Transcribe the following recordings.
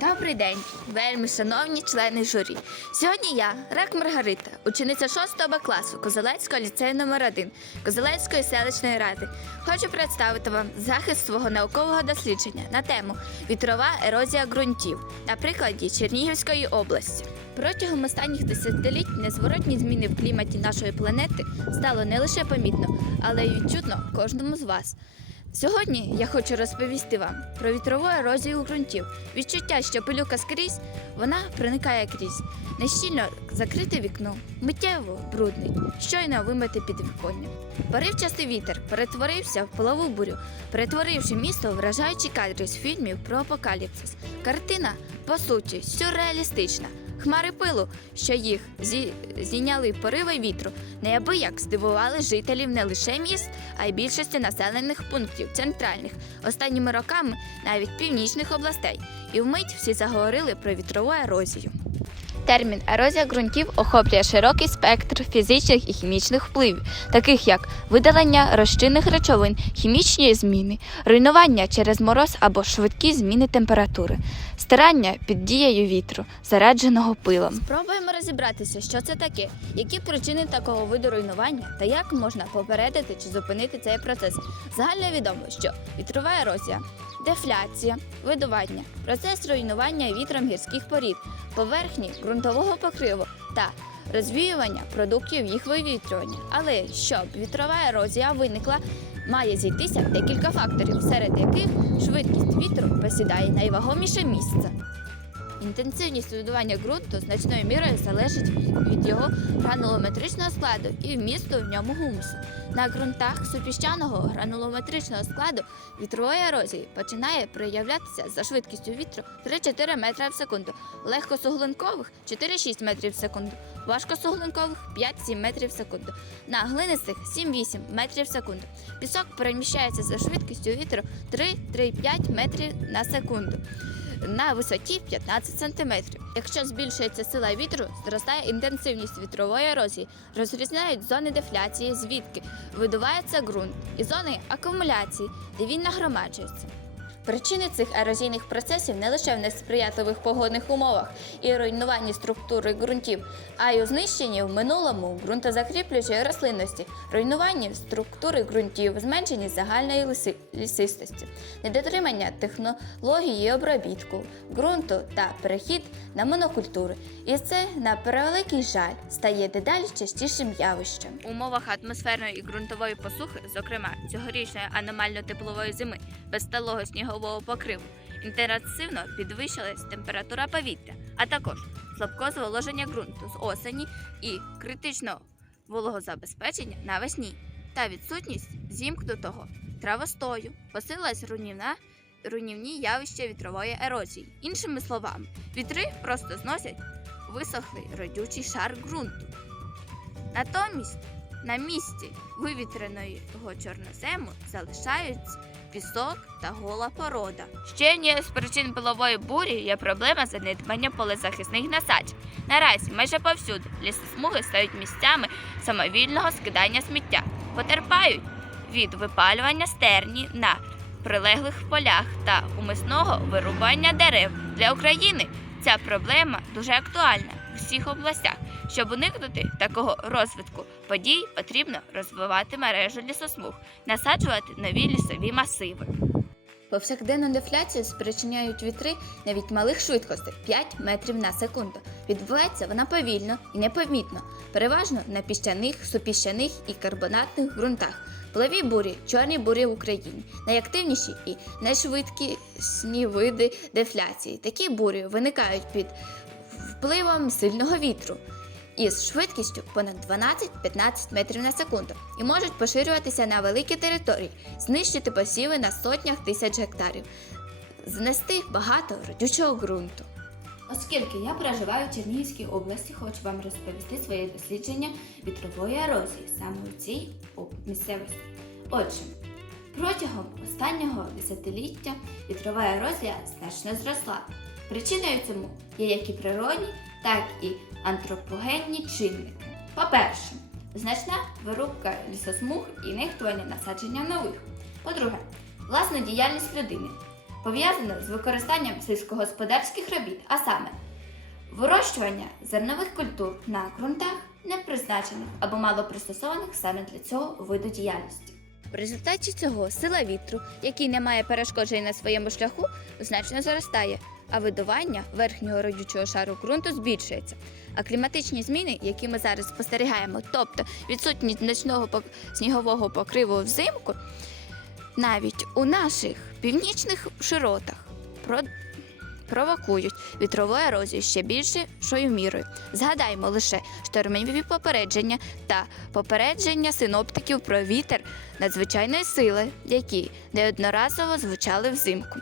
Добрий день, вельми шановні члени журі. Сьогодні я, Рак Маргарита, учениця 6 Б класу Козелецького ліцею номер 1 Козелецької селищної ради. Хочу представити вам захист свого наукового дослідження на тему вітрова ерозія ґрунтів на прикладі Чернігівської області. Протягом останніх десятиліть незворотні зміни в кліматі нашої планети стало не лише помітно, але й відчутно кожному з вас. Сьогодні я хочу розповісти вам про вітрову ерозію ґрунтів. Відчуття, що пилюка скрізь, вона проникає крізь. Нещільно закрите вікно, миттєво бруднить, щойно вимити під віконням. Поривчастий вітер перетворився в полову бурю, перетворивши місто вражаючі кадри з фільмів про апокаліпсис. Картина, по суті, сюрреалістична. Хмари пилу, що їх зі... зійняли пориви вітру, неабияк здивували жителів не лише міст, а й більшості населених пунктів центральних, останніми роками навіть північних областей. І вмить всі заговорили про вітрову ерозію. Термін ерозія ґрунтів охоплює широкий спектр фізичних і хімічних впливів, таких як видалення розчинних речовин, хімічні зміни, руйнування через мороз або швидкі зміни температури, стирання під дією вітру, зарадженого пилом. Спробуємо розібратися, що це таке, які причини такого виду руйнування та як можна попередити чи зупинити цей процес. Загально відомо, що вітрова ерозія, дефляція, видування, процес руйнування вітром гірських порід, поверхні ґрунтового покриву та розвіювання продуктів їх вивітрювання. Але щоб вітрова ерозія виникла, має зійтися декілька факторів, серед яких швидкість вітру посідає найвагоміше місце. Інтенсивність видування ґрунту значною мірою залежить від його гранулометричного складу і вмісту в ньому гумусу. На ґрунтах супіщаного гранулометричного складу вітрової ерозії починає проявлятися за швидкістю вітру 3-4 метри в секунду, легкосуглинкових 4-6 метрів в секунду, важкосуглинкових 5-7 метрів в секунду, на глинистих 7-8 метрів в секунду. Пісок переміщається за швидкістю вітру 3-3,5 метрів на секунду на висоті 15 см. Якщо збільшується сила вітру, зростає інтенсивність вітрової ерозії, розрізняють зони дефляції, звідки видувається ґрунт, і зони акумуляції, де він нагромаджується. Причини цих ерозійних процесів не лише в несприятливих погодних умовах і руйнуванні структури ґрунтів, а й у знищенні в минулому ґрунтозакріплюючої рослинності, руйнуванні структури ґрунтів, зменшенні загальної лісистості, недотримання технології обробітку ґрунту та перехід на монокультури. І це, на превеликий жаль, стає дедалі частішим явищем. У умовах атмосферної і ґрунтової посухи, зокрема цьогорічної аномально-теплової зими, без сталого снігового покриву, інтенсивно підвищилась температура повітря, а також слабко зволоження ґрунту з осені і критичного вологозабезпечення навесні та відсутність зімкнутого травостою, посилилась руйнівна руйнівні явища вітрової ерозії. Іншими словами, вітри просто зносять висохлий родючий шар ґрунту. Натомість на місці вивітреного чорнозему залишаються пісок та гола порода. Ще однією з причин пилової бурі є проблема занедбання полезахисних насаджень. Наразі майже повсюди лісосмуги стають місцями самовільного скидання сміття, потерпають від випалювання стерні на прилеглих полях та умисного вирубання дерев. Для України ця проблема дуже актуальна в всіх областях. Щоб уникнути такого розвитку подій, потрібно розвивати мережу лісосмуг, насаджувати нові лісові масиви. Повсякденну дефляцію спричиняють вітри навіть малих швидкостей 5 метрів на секунду. Відбувається вона повільно і непомітно, переважно на піщаних, супіщаних і карбонатних ґрунтах. Плаві бурі, чорні бурі в Україні, найактивніші і найшвидкісні види дефляції. Такі бурі виникають під впливом сильного вітру із швидкістю понад 12-15 метрів на секунду і можуть поширюватися на великі території, знищити посіви на сотнях тисяч гектарів, знести багато родючого ґрунту. Оскільки я проживаю в Чернігівській області, хочу вам розповісти своє дослідження вітрової ерозії саме у цій місцевості. Отже, протягом останнього десятиліття вітрова ерозія значно зросла. Причиною цьому є як і природні, так і антропогенні чинники. По-перше, значна вирубка лісосмуг і нехтування насадження нових. По-друге, власна діяльність людини. пов'язано з використанням сільськогосподарських робіт, а саме вирощування зернових культур на ґрунтах, не призначених або мало пристосованих саме для цього виду діяльності. В результаті цього сила вітру, який не має перешкоджень на своєму шляху, значно зростає, а видування верхнього родючого шару ґрунту збільшується. А кліматичні зміни, які ми зараз спостерігаємо, тобто відсутність значного снігового покриву взимку, навіть у наших північних широтах про- провокують вітрову ерозію ще більшою мірою. Згадаймо лише штормові попередження та попередження синоптиків про вітер надзвичайної сили, які неодноразово звучали взимку.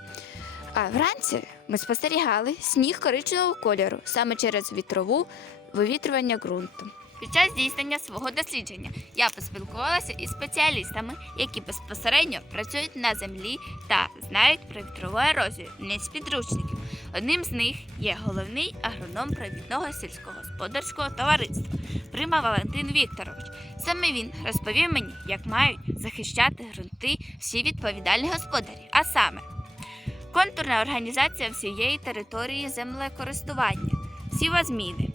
А вранці ми спостерігали сніг коричневого кольору саме через вітрову вивітрювання ґрунту. Під час здійснення свого дослідження я поспілкувалася із спеціалістами, які безпосередньо працюють на землі та знають про вітрову ерозію не з підручників. Одним з них є головний агроном провідного сільськогосподарського товариства Прима Валентин Вікторович. Саме він розповів мені, як мають захищати ґрунти всі відповідальні господарі, а саме контурна організація всієї території землекористування, сівозміни,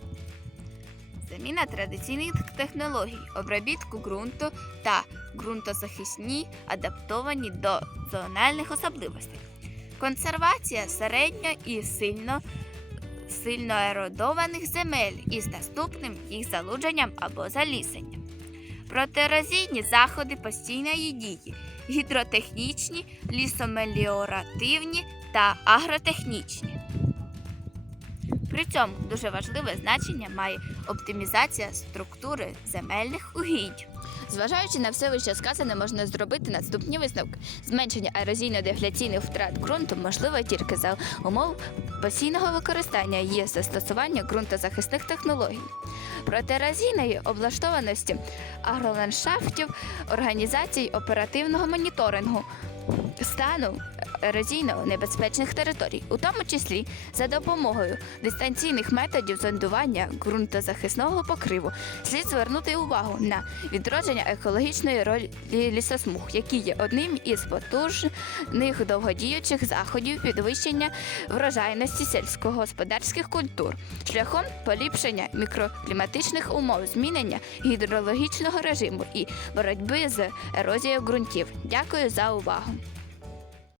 заміна традиційних технологій, обробітку ґрунту та ґрунтозахисні, адаптовані до зональних особливостей, консервація середньо і сильно. Сильно еродованих земель із наступним їх залудженням або залісенням, протиерозійні заходи постійної дії, гідротехнічні, лісомеліоративні та агротехнічні. При цьому дуже важливе значення має оптимізація структури земельних угідь. Зважаючи на все вище сказане, можна зробити наступні висновки. Зменшення ерозійно-дефляційних втрат ґрунту можливо тільки за умов постійного використання є застосування ґрунтозахисних технологій. Протиерозійної облаштованості агроландшафтів, організацій оперативного моніторингу стану ерозійно небезпечних територій, у тому числі за допомогою дистанційних методів зондування ґрунтозахисного покриву, слід звернути увагу на відродження екологічної ролі лісосмуг, які є одним із потужних довгодіючих заходів підвищення врожайності сільськогосподарських культур шляхом поліпшення мікрокліматичних умов, змінення гідрологічного режиму і боротьби з ерозією ґрунтів. Дякую за увагу.